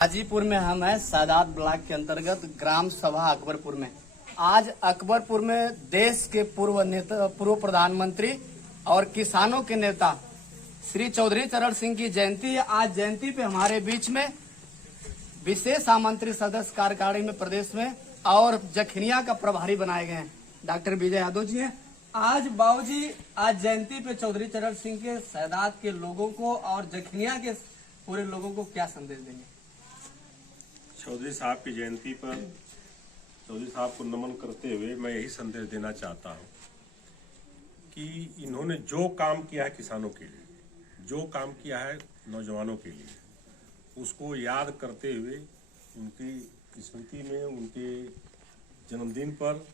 हाजीपुर में हम हैं सादात ब्लॉक के अंतर्गत ग्राम सभा अकबरपुर में। आज अकबरपुर में देश के पूर्व प्रधानमंत्री और किसानों के नेता श्री चौधरी चरण सिंह की जयंती है। आज जयंती पे हमारे बीच में विशेष आमंत्रित सदस्य कार्यकारिणी में प्रदेश में और जखनिया का प्रभारी बनाए गए हैं डॉक्टर विजय यादव जी हैं। आज बाबूजी, आज जयंती पे चौधरी चरण सिंह के सादात के लोगों को और जखनिया के पूरे लोगों को क्या संदेश देंगे? चौधरी साहब की जयंती पर चौधरी साहब को नमन करते हुए मैं यही संदेश देना चाहता हूं कि इन्होंने जो काम किया है किसानों के लिए, जो काम किया है नौजवानों के लिए, उसको याद करते हुए उनकी स्मृति में उनके जन्मदिन पर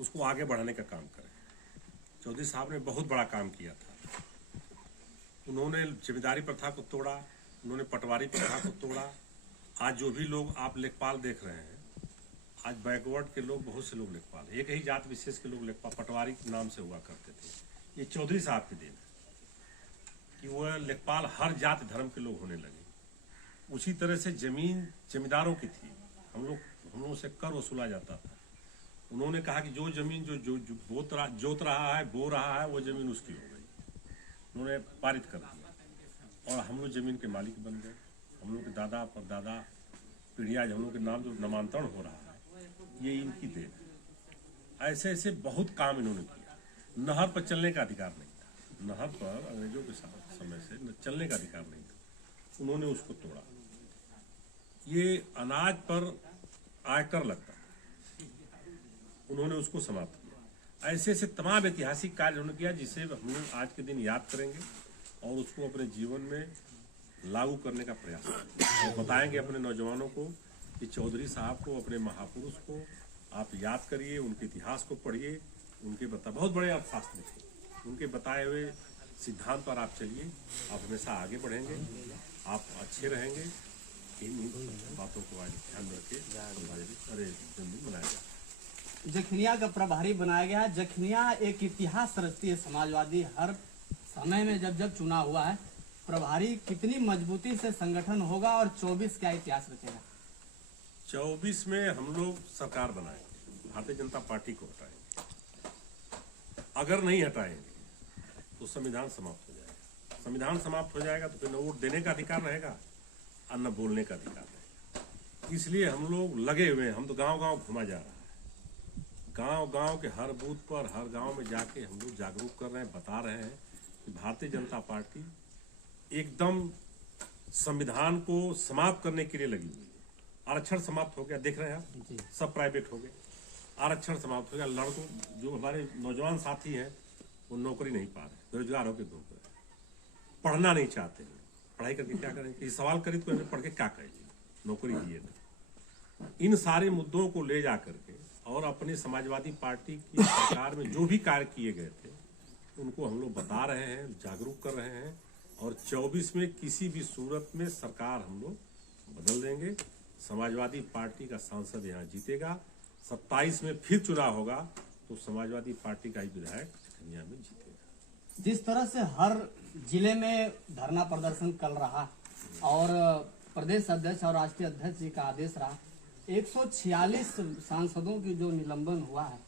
उसको आगे बढ़ाने का काम करें। चौधरी साहब ने बहुत बड़ा काम किया था। उन्होंने जिम्मेदारी प्रथा को तोड़ा, उन्होंने पटवारी प्रथा को तोड़ा। आज जो भी लोग आप लेखपाल देख रहे हैं, आज बैकवर्ड के लोग, बहुत से लोग लेखपाल, एक ही जात विशेष के लोग लेखपाल पटवारी के नाम से हुआ करते थे। ये चौधरी साहब की देन है कि वह लेखपाल हर जात धर्म के लोग होने लगे। उसी तरह से जमीन जमींदारों की थी, हम लोगों से कर वसूला जाता था। उन्होंने कहा कि जो जमीन जो जोत रहा है, बो रहा है, वो जमीन उसकी हो गई। उन्होंने पारित कर दिया और हम लोग जमीन के मालिक बन गए। हम लोग के दादा परदादा पीढ़िया हम लोग के नाम जो नामांतरण हो रहा है, ये इनकी देन है। ऐसे ऐसे बहुत काम इन्होंने किया। नहर पर चलने का अधिकार नहीं था, नहर पर अंग्रेजों के समय से चलने का अधिकार नहीं था, उन्होंने उसको तोड़ा। ये अनाज पर आयकर लगता, उन्होंने उसको समाप्त किया। ऐसे ऐसे तमाम ऐतिहासिक कार्य उन्होंने किया जिसे हम लोग आज के दिन याद करेंगे और उसको अपने जीवन में लागू करने का प्रयास करेंगे और बताएंगे अपने नौजवानों को कि चौधरी साहब को, अपने महापुरुष को आप याद करिए, उनके इतिहास को पढ़िए, उनके बहुत बड़े अर्थशास्त्री थे, उनके बताए हुए सिद्धांत पर आप चलिए, आप हमेशा आगे बढ़ेंगे, आप अच्छे रहेंगे। इन बातों को आज ध्यान में रखे। अरे जन्मदिन मनाया जाए। जखनिया का प्रभारी बनाया गया। जखनिया एक इतिहास रचती है समाजवादी, हर समय में जब जब चुना हुआ है। प्रभारी कितनी मजबूती से संगठन होगा और 24 क्या इतिहास रचेगा? 24 में हम लोग सरकार बनाएंगे, भारतीय जनता पार्टी को हटाएंगे। अगर नहीं हटाएंगे तो संविधान समाप्त हो जाएगा। संविधान समाप्त हो जाएगा तो फिर न वोट देने का अधिकार रहेगा और न बोलने का अधिकार रहेगा। इसलिए हम लोग लगे हुए हैं। हम तो गांव गांव घुमा जा रहा है, गांव गांव के हर बूथ पर, हर गांव में जाके हम लोग जागरूक कर रहे हैं, बता रहे हैं कि भारतीय जनता पार्टी एकदम संविधान को समाप्त करने के लिए लगी हुई है। आरक्षण समाप्त हो गया, देख रहे हैं आप, सब प्राइवेट हो गए, आरक्षण समाप्त हो गया। लड़कों, जो हमारे नौजवान साथी हैं, वो नौकरी नहीं पा रहे, बेरोजगार होकर घूम रहे, पढ़ना नहीं चाहते हैं। पढ़ाई करके क्या करेंगे? ये सवाल करें तो पढ़ के क्या करेंगे? नौकरी दिए नहीं। इन सारे मुद्दों को ले जा करके और अपनी समाजवादी पार्टी की सरकार में जो भी कार्य किए गए थे उनको हम लोग बता रहे हैं, जागरूक कर रहे हैं। और 24 में किसी भी सूरत में सरकार हम लोग बदल देंगे। समाजवादी पार्टी का सांसद यहाँ जीतेगा। 27 में फिर चुनाव होगा तो समाजवादी पार्टी का ही विधायक जखनिया में जीतेगा। जिस तरह से हर जिले में धरना प्रदर्शन कल रहा और प्रदेश अध्यक्ष और राष्ट्रीय अध्यक्ष जी का आदेश रहा, 146 सांसदों की जो निलंबन हुआ है,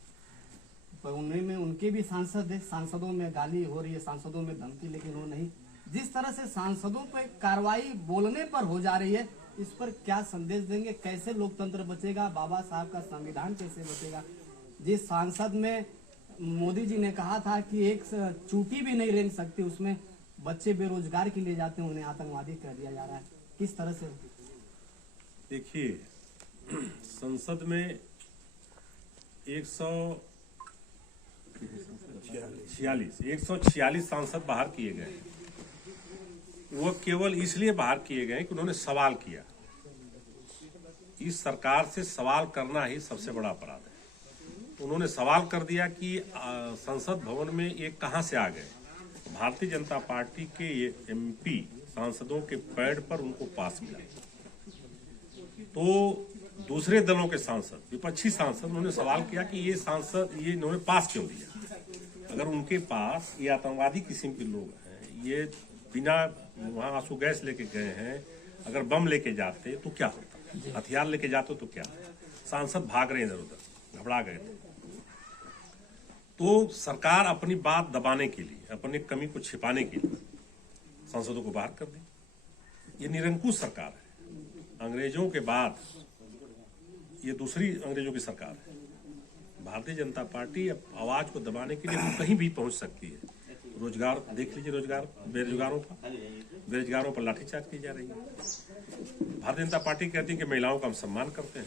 तो उनमें उनके भी सांसदों में गाली हो रही है, सांसदों में धमकी, लेकिन वो नहीं। जिस तरह से सांसदों पर कार्रवाई बोलने पर हो जा रही है, इस पर क्या संदेश देंगे? कैसे लोकतंत्र बचेगा? बाबा साहब का संविधान कैसे बचेगा? जिस सांसद में मोदी जी ने कहा था कि एक चूटी भी नहीं रेंग सकती, उसमें बच्चे बेरोजगार के लिए जाते हैं, उन्हें आतंकवादी कह दिया जा रहा है। किस तरह से? देखिए, संसद में 146 सांसद बाहर किए गए। वो केवल इसलिए बाहर किए गए कि उन्होंने सवाल किया। इस सरकार से सवाल करना ही सबसे बड़ा अपराध है। उन्होंने सवाल कर दिया कि संसद भवन में ये कहां से आ गए। भारतीय जनता पार्टी के ये एमपी सांसदों के पैड पर उनको पास मिला, तो दूसरे दलों के सांसद, विपक्षी सांसद, उन्होंने सवाल किया कि ये सांसद ये इन्होंने पास क्यों दिया। अगर उनके पास ये आतंकवादी किस्म के लोग हैं, ये बिना वहां आंसू गैस लेके गए हैं, अगर बम लेके जाते तो क्या होता, हथियार लेके जाते तो क्या, सांसद भाग रहे इधर उधर, घबरा गए थे। तो सरकार अपनी बात दबाने के लिए, अपनी कमी को छिपाने के लिए सांसदों को बाहर कर दी। ये निरंकुश सरकार है। अंग्रेजों के बाद ये दूसरी अंग्रेजों की सरकार है। भारतीय जनता पार्टी अब आवाज को दबाने के लिए कहीं भी पहुंच सकती है। रोजगार देख लीजिए, रोजगार बेरोजगारों पर लाठीचार्ज की जा रही है। भारतीय जनता पार्टी कहती है कि महिलाओं का हम सम्मान करते हैं।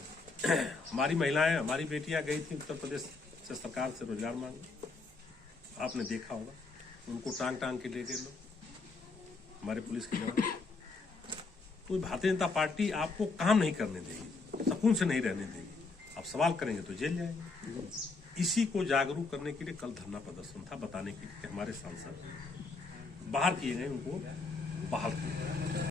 हमारी महिलाएं, हमारी बेटियां गई थी उत्तर प्रदेश से सरकार से रोजगार मांगे, आपने देखा होगा, उनको टांग टांग के ले गए लोग, हमारे पुलिस के जवान। तो भारतीय जनता पार्टी आपको काम नहीं करने देगी, सुकून से नहीं रहने देगी। आप सवाल करेंगे तो जेल जाएंगे। इसी को जागरूक करने के लिए कल धरना प्रदर्शन था, बताने के लिए कि हमारे सांसद बाहर किए गए, उनको बहाल किया।